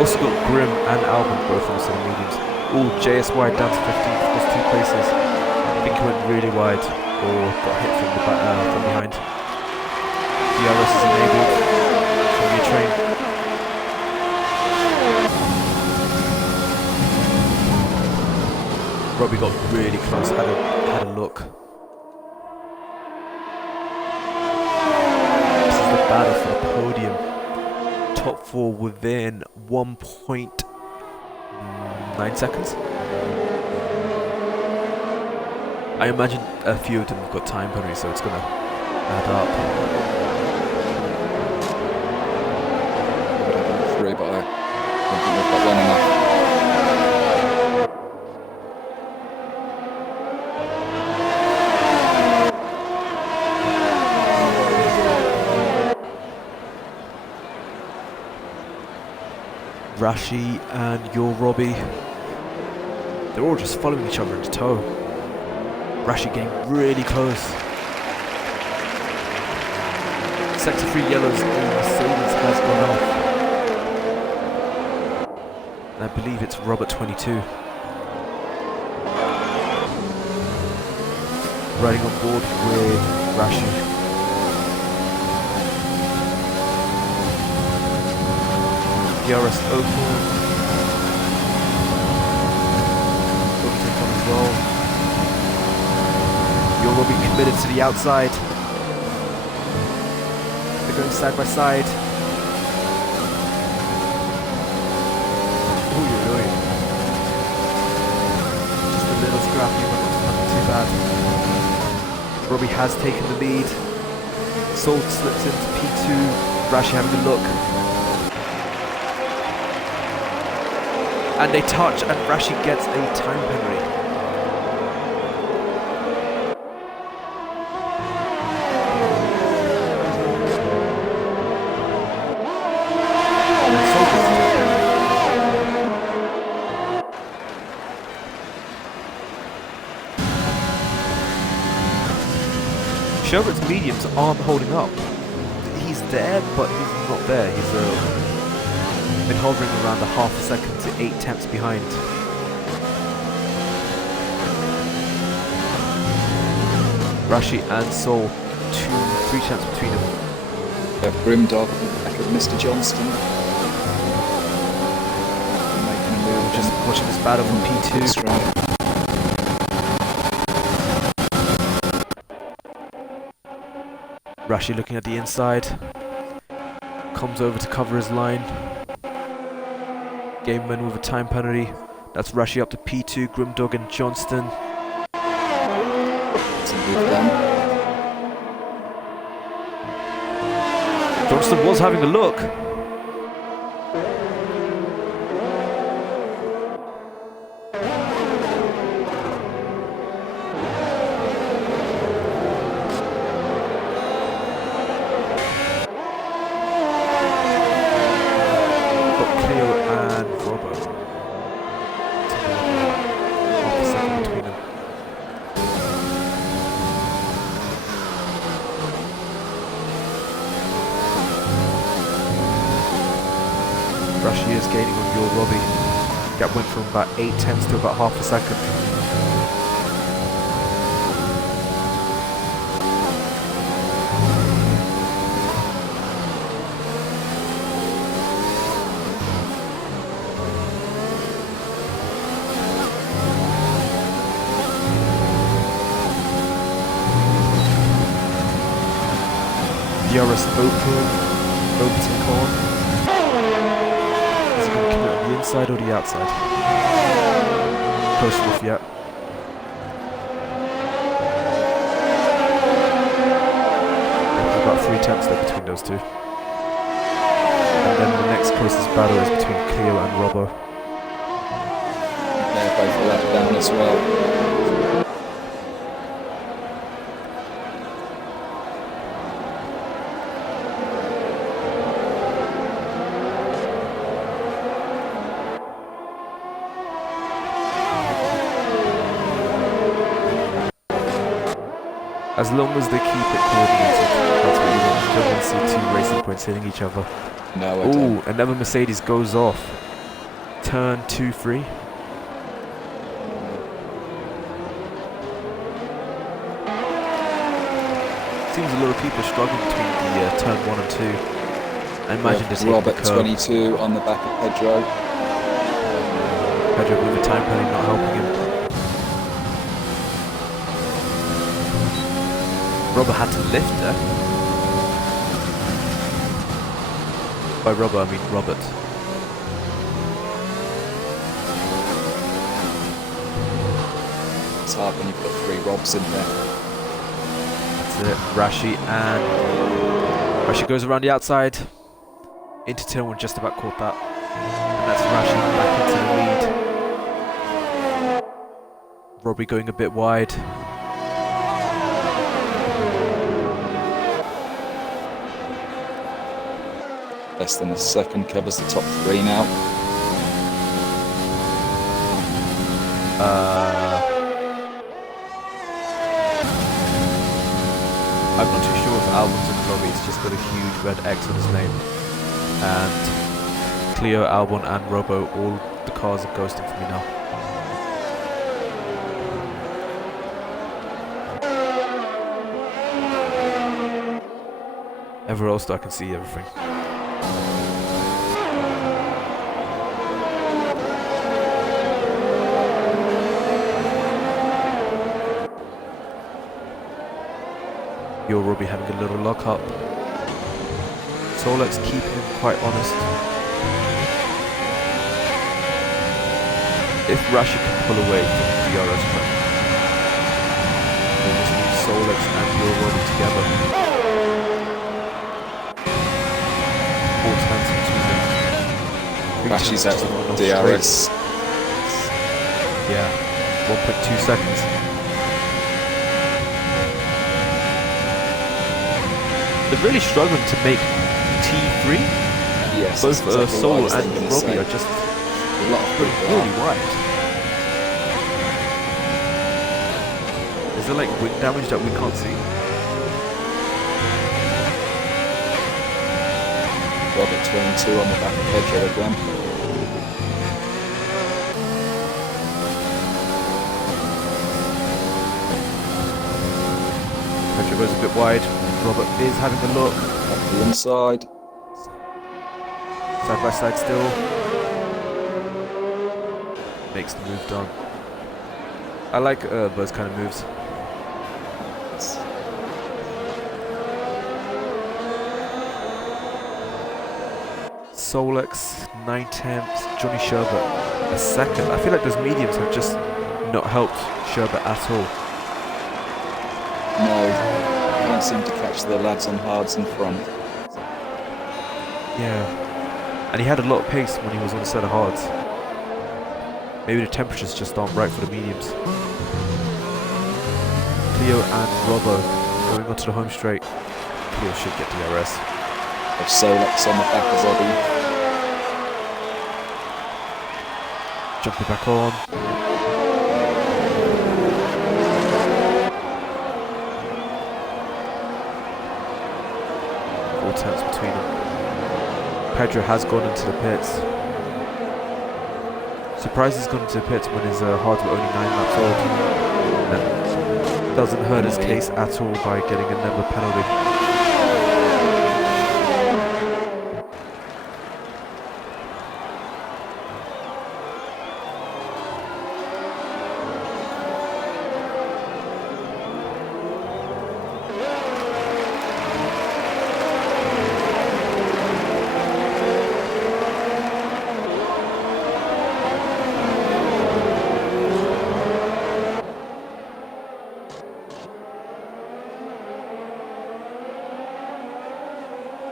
Also got Grim and Albon both on the set of mediums. Oh, JS wide down to 15th, plus 2 places. I think he went really wide, or got hit from the from behind. DRS is enabled from your train. Robbie got really close, had a look. This is the battle for the podium. Top 4 within 1.9 seconds. I imagine a few of them have got time penalty, so it's gonna add up. But I don't think we've got long enough. Rashi and your Robbie, they're all just following each other into tow. Rashi getting really close. Sector 3 yellows in Mercedes has gone off. And I believe it's Robert 22. Riding on board with Rashi. DRS open. Overtake on as well. Your Robbie committed to the outside. They're going side by side. Ooh, just a little scrappy, but it's not too bad. Robbie has taken the lead. Soul slips into P2. Rashi having a look. And they touch, and Rashi gets a time penalty. Sherwood's mediums aren't holding up. He's there, but he's not there. He's been hovering around a half a second to 8 tenths behind. Rashi and Soul, 2-3 tenths between them. Grimdog back of Mr. Johnston. Making a move. Just watching this battle from P2. Rashi looking at the inside, comes over to cover his line. Gameman with a time penalty. That's Rashi up to P2, Grimdog and Johnston. Johnston was having a look. Rashi is gaining on your Robbie. Gap went from about 8 tenths to about half a second. DRS open, Overton corn. The inside or the outside? Close enough yet. There's about 3 tenths there between those two. And then the next closest battle is between Cleo and Robbo. They're both a lap down as well. As long as they keep it coordinated, that's what you want. You don't want to see 2 racing points hitting each other. No, I don't. Ooh, another Mercedes goes off. Turn 2-3. Seems a lot of people struggling between the turn 1 and 2. I imagine just Robert 22 on the back of Pedro. Pedro with the time penalty not helping him. Robber had to lift there. By Robber, I mean Robert. It's hard when you put 3 Robs in there. That's it. Rashi goes around the outside. Into turn 1, just about caught that. And that's Rashi back into the lead. Robbie going a bit wide. Less than a second covers the top 3 now. I'm not too sure if Albon's in Robbie, it's just got a huge red X on his name. And Cleo, Albon and Robbo, all the cars are ghosting for me now. Everywhere else though I can see everything. You're Robbie having a little lock up. Solex keeping him quite honest. If Rasha can pull away from the DRS front, we'll just leave Solex and Yorodi together. 4 tenths between them. 3 Rashi's tenths out just on of straight. DRS. Yeah, 1.2 seconds. They're really struggling to make T3. Yes, Both that's exactly what I Sol was and thinking to Robbie say. are just A lot of people really are. wide. Is there like wing damage that we can't see? Robert 22 on the back of Pedro again. Pedro goes a bit wide. Robert is having a look. Up the inside. Side by side still. Makes the move done. I like those kind of moves. Solex, 9 tenths. Johnny Sherbert, a second. I feel like those mediums have just not helped Sherbert at all. No, can't seem to catch the lads on hards in front. Yeah. And he had a lot of pace when he was on a set of hards. Maybe the temperatures just aren't right for the mediums. Cleo and Robbo going onto the home straight. Cleo should get DRS. Of Solex on the back of Robbie. Jumping back on. Four tenths between them. Pedro has gone into the pits. Surprised he's gone into the pits when his hards were only 9 laps old. That doesn't hurt his case at all by getting a number penalty.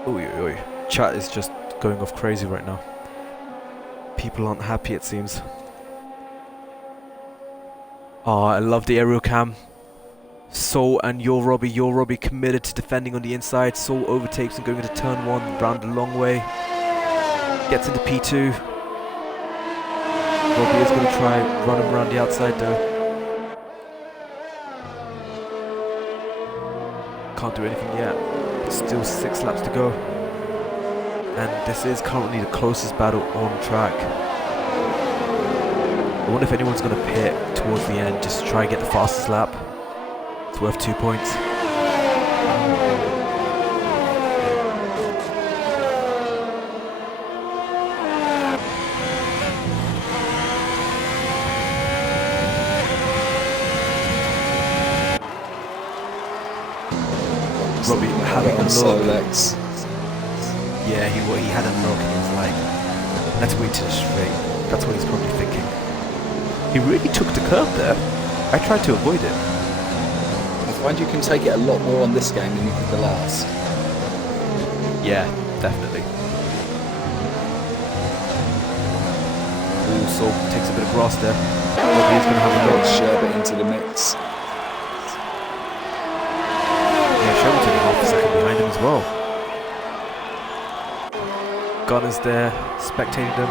Oi. Chat is just going off crazy right now. People aren't happy, it seems. Oh, I love the aerial cam. Sol and Your Robbie committed to defending on the inside. Sol overtakes and going into turn 1, round the long way. Gets into P2. Robbie is going to try run him around the outside though. Can't do anything yet. Still 6 laps to go. And this is currently the closest battle on track. I wonder if anyone's going to pit towards the end just to try and get the fastest lap. It's worth 2 points. Robbie having a look. Solex. Yeah, he had a look and he was like, let's wait to the straight. That's what he's probably thinking. He really took the curve there. I tried to avoid it. I find you can take it a lot more on this game than you did the last. Yeah, definitely. Ooh, Sol takes a bit of grass there. Robbie is going to have a look. Sherbert into the mix. Yeah, Sherman's only half a second behind him as well. Gunner's there, spectating them.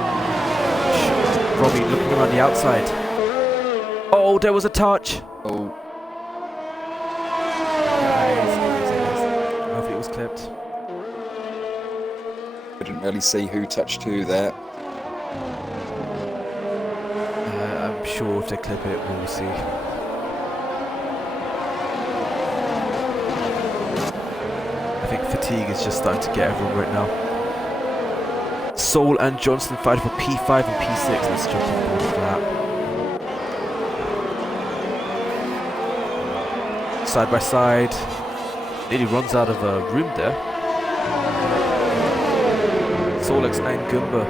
Robbie looking around the outside. Oh, there was a touch. Oh, Hopefully it was clipped. couldn't really see who touched who there. I'm sure if they clip it, we'll see. I think fatigue is just starting to get everyone right now. Sol and Johnson fighting for P5 and P6. Let's jump on board for that. Side by side. Nearly runs out of room there. Solex and Gumba.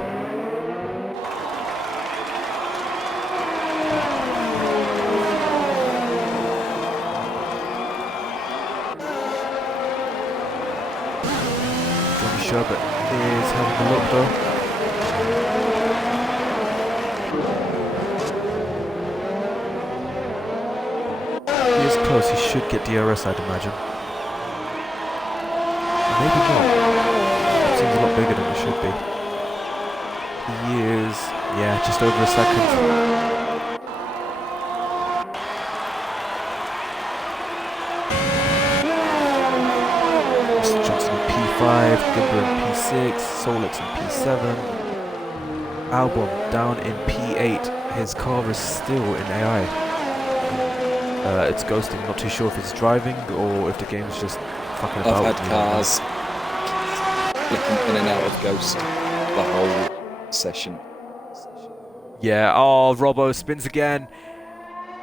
Johnny Sherbert is having a look though. He is close, he should get DRS, I'd imagine. Maybe not. It seems a lot bigger than it should be. He is, yeah, just over a second. Mr. Johnson in P5, Gumba in P6, Solex in P7. Albon down in P8. His car is still in AI. It's ghosting, not too sure if it's driving or if the game's just fucking about. I've had cars flicking in and out of Ghost the whole session. Yeah, oh, Robbo spins again.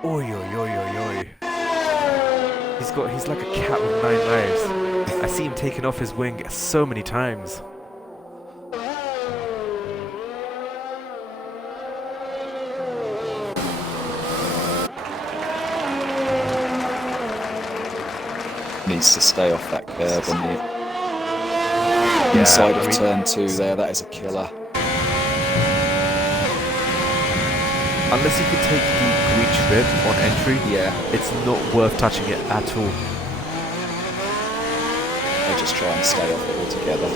Oi, oi, oi, oi, oi. He's like a cat with 9 lives. I see him taking off his wing so many times. Needs to stay off that curb on the inside of turn 2 there. That is a killer. Unless you can take the green strip on entry, Yeah, it's not worth touching it at all. I just try and stay off it altogether.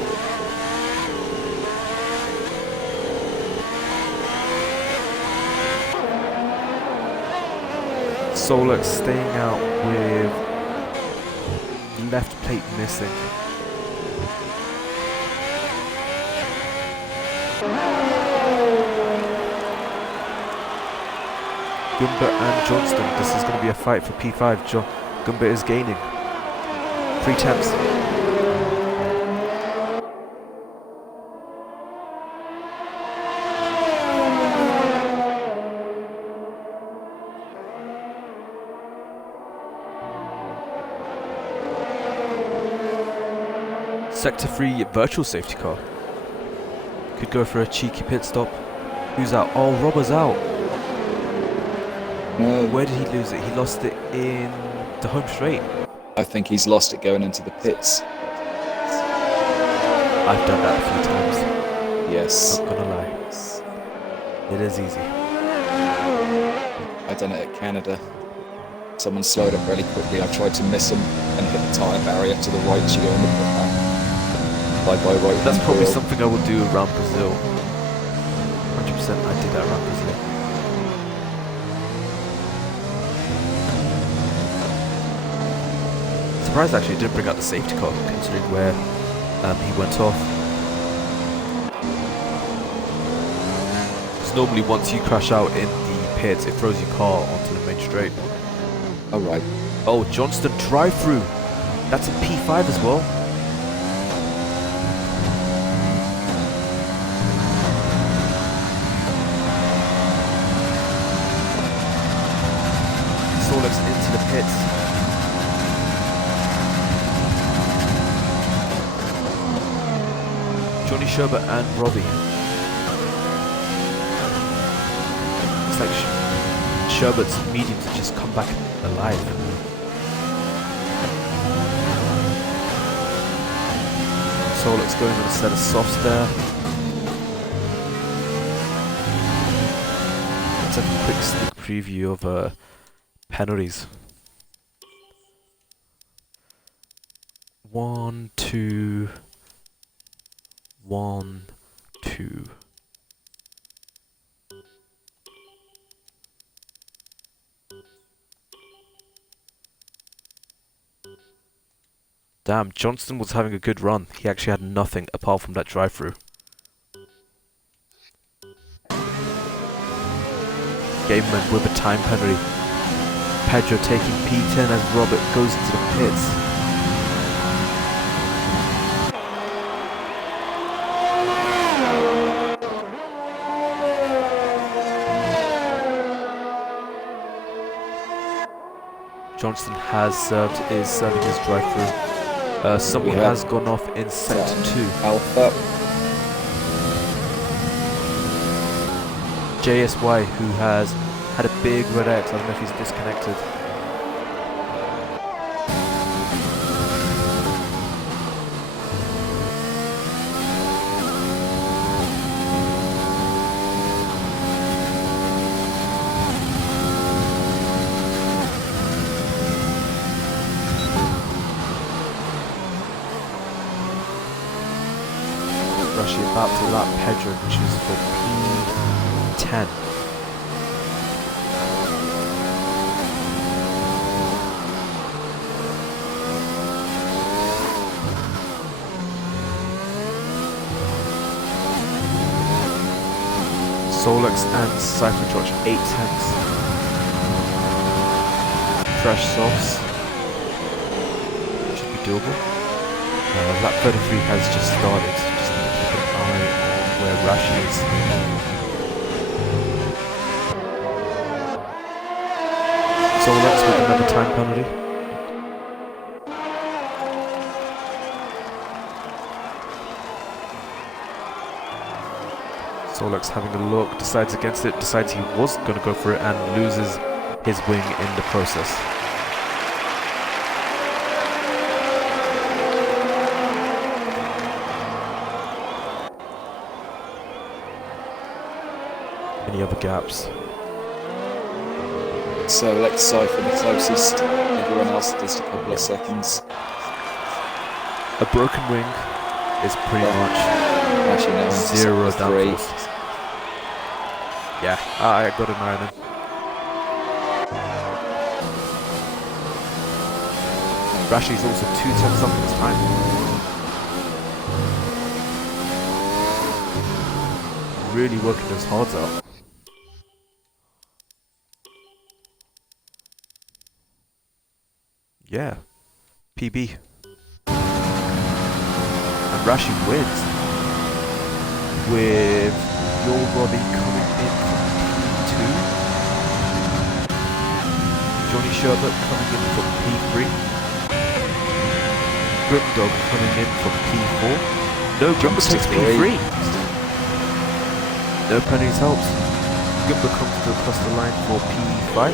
Solex staying out with left plate missing. Gumba and Johnston, this is going to be a fight for P5. Gumba is gaining. 3 temps. Sector 3 virtual safety car. Could go for a cheeky pit stop. Who's out? Oh, Robber's out. Where did he lose it? He lost it in the home straight. I think he's lost it going into the pits. I've done that a few times. Yes. Not gonna lie. It is easy. I done it at Canada. Someone slowed up really quickly. I tried to miss him and hit the tyre barrier to the right. You go on the pit lap. Right. That's probably something I will do around Brazil. 100% I did that around Brazil. Surprised actually it didn't bring out the safety car, considering where he went off. Because normally once you crash out in the pits, it throws your car onto the main straight. Alright. Oh, Johnston drive-through. That's a P5 as well. Solex into the pits. Johnny Sherbert and Robbie. It's like Sherbert's mediums have just come back alive. Solex going on a set of softs there. Let's have a quick sneak preview of penalties. 1, 2, 1, 2. Damn, Johnston was having a good run. He actually had nothing apart from that drive-through. Gameman with a time penalty. Pedro taking P10 as Robert goes into the pits. Johnston has served, is serving his drive-through. Someone has gone off in sector 2. Alpha. JSY, who has had a big red X. I don't know if he's disconnected. Actually about to lap Pedro, which is for P10. Solex and Cypher George 8 tenths. Fresh softs. Should be doable. Lap 33 has just started. Where Rashi is. Solex with another time penalty. Solex having a look, decides against it, decides he was going to go for it and loses his wing in the process. Any other gaps? So let's Cypher the closest. Everyone else just a couple of seconds. A broken wing is pretty much actually no, 0 downforce. Yeah, I got an iron in. Rashi's also 2 tenths up this time. Really working those hards out. Yeah, PB. And Rashi wins with your Robbie coming in from P2. Johnny Sherbert coming in from P3. Grimdog coming in from P4. No, Grimdog takes P3. No penalties helps. Grimdog comes across the line for P5.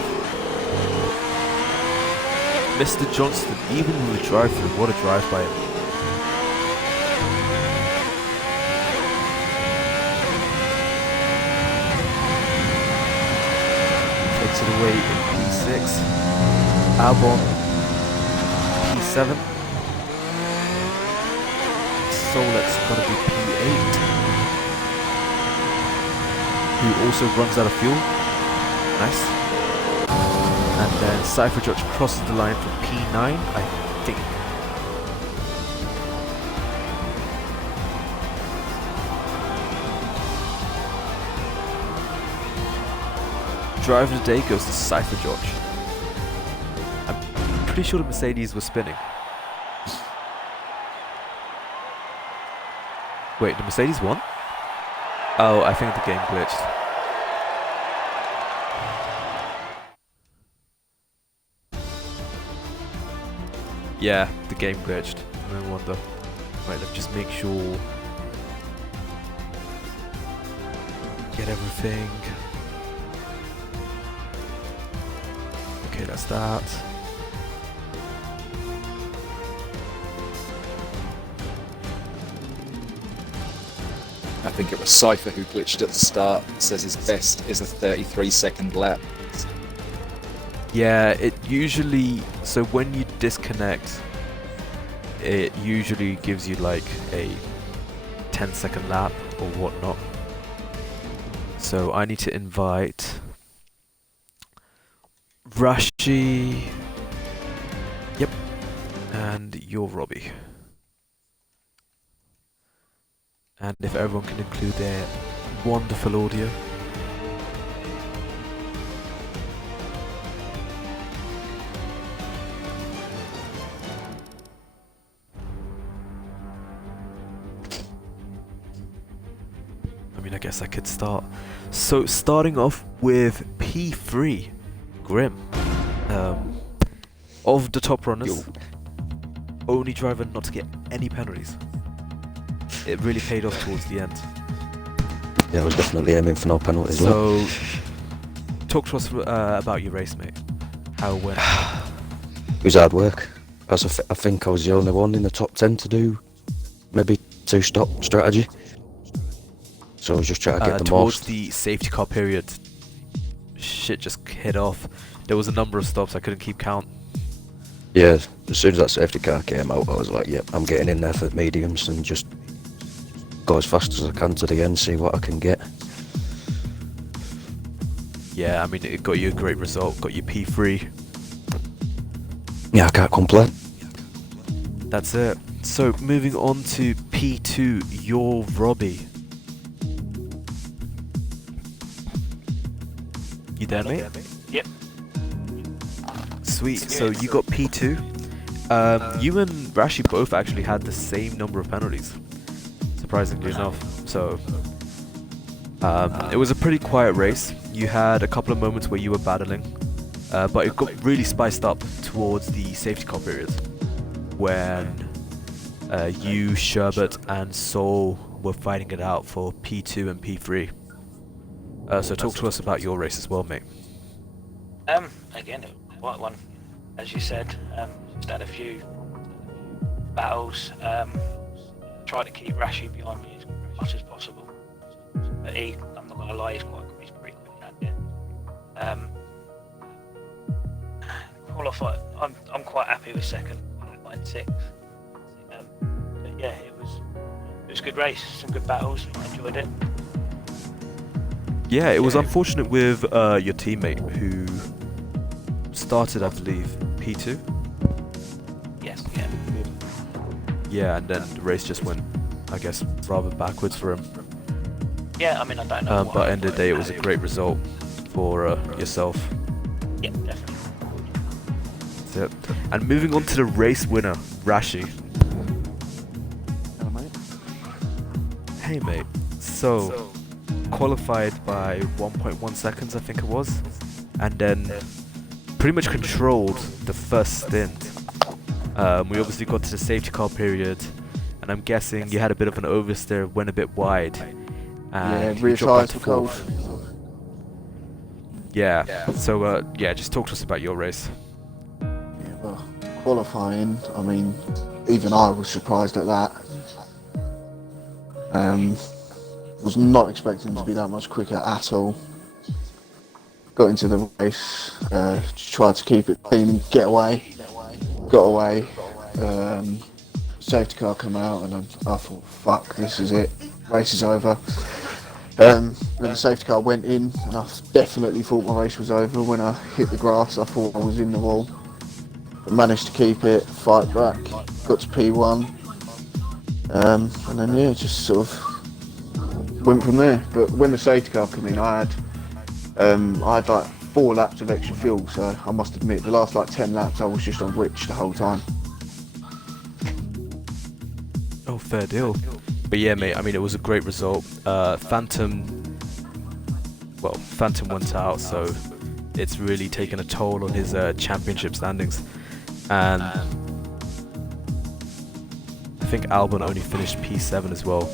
Mr. Johnston, even with a drive-through, what a drive by him. Takes it away in P6. Albon, P7. Solex gonna be P8. Who also runs out of fuel. Nice. And then Cypher George crosses the line for P9, I think. Driver of the day goes to Cypher George. I'm pretty sure the Mercedes was spinning. Wait, the Mercedes won? Oh, I think the game glitched. Yeah, the game glitched. No wonder. Right, let's just make sure. Get everything. Okay, that's that. I think it was Cypher who glitched at the start. It says his best is a 33-second lap. Yeah, it usually, so when you disconnect, it usually gives you like a 10-second lap or whatnot. So I need to invite Rashi, yep, and your Robbie. And if everyone can include their wonderful audio. I mean, I guess I could start. So starting off with P3, Grim. Of the top runners, only driver not to get any penalties. It really paid off towards the end. Yeah, I was definitely aiming for no penalties. So, talk to us about your race, mate. How it went. It was hard work. As I think I was the only one in the top 10 to do maybe 2-stop strategy. So I was just trying to get the towards most. the safety car period, shit just hit off. There was a number of stops I couldn't keep count. Yeah, as soon as that safety car came out, I was like, yep, I'm getting in there for mediums and just go as fast as I can to the end, see what I can get. Yeah, I mean, it got you a great result, got you P3. Yeah, I can't complain. That's it. So, moving on to P2, your Robbie. You there, mate? Yep. Sweet. So you got P2. You and Rashi both actually had the same number of penalties, surprisingly enough. So it was a pretty quiet race. You had a couple of moments where you were battling, but it got really spiced up towards the safety car period, when you, Sherbet, and Soul were fighting it out for P2 and P3. So talk to us about your race as well, mate. Again, a quiet one, as you said. Just had a few battles. Tried to keep Rashi behind me as much as possible. But I'm not gonna lie, he's pretty quick out there. Qualified, I'm quite happy with second. Qualified sixth. But yeah, it was a good race. Some good battles. I enjoyed it. Yeah, it was unfortunate with your teammate who started, I believe, P2. Yes, yeah. Yeah, and then the race just went, I guess, rather backwards for him. Yeah, I mean, I don't know. But at the end of the day, it was a great result for yourself. Yeah, definitely. That's it. And moving on to the race winner, Rashi. Hello, mate. Hey, mate. So, qualified by 1.1 seconds, I think it was, and then pretty much controlled the first stint. We obviously got to the safety car period, and I'm guessing you had a bit of an oversteer, went a bit wide, and Yeah, rear you dropped tyres back were to cold. fourth. Yeah. So yeah, just talk to us about your race. Yeah, well, qualifying, I mean, even I was surprised at that. Was not expecting to be that much quicker at all. Got into the race, tried to keep it clean and get away. Got away. Safety car come out, and I thought, fuck, this is it. Race is over. Then the safety car went in, and I definitely thought my race was over. When I hit the grass, I thought I was in the wall. But managed to keep it, fight back, got to P1. And then, yeah, just sort of went from there. But when the safety car came in, I had like 4 laps of extra fuel, so I must admit the last like 10 laps I was just on rich the whole time. Oh, fair deal. But yeah, mate, I mean, it was a great result. Phantom went out, so it's really taken a toll on his championship standings. And I think Albon only finished P7 as well,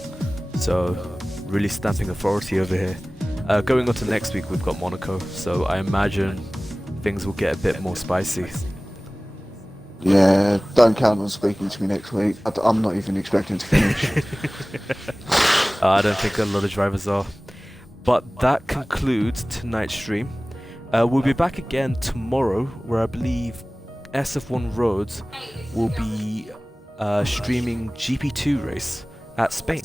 so really stamping authority over here. Going on to next week, we've got Monaco, so I imagine things will get a bit more spicy. Yeah, don't count on speaking to me next week. I'm not even expecting to finish. I don't think a lot of drivers are. But that concludes tonight's stream. We'll be back again tomorrow, where I believe SF1 Roads will be streaming GP2 race at Spain.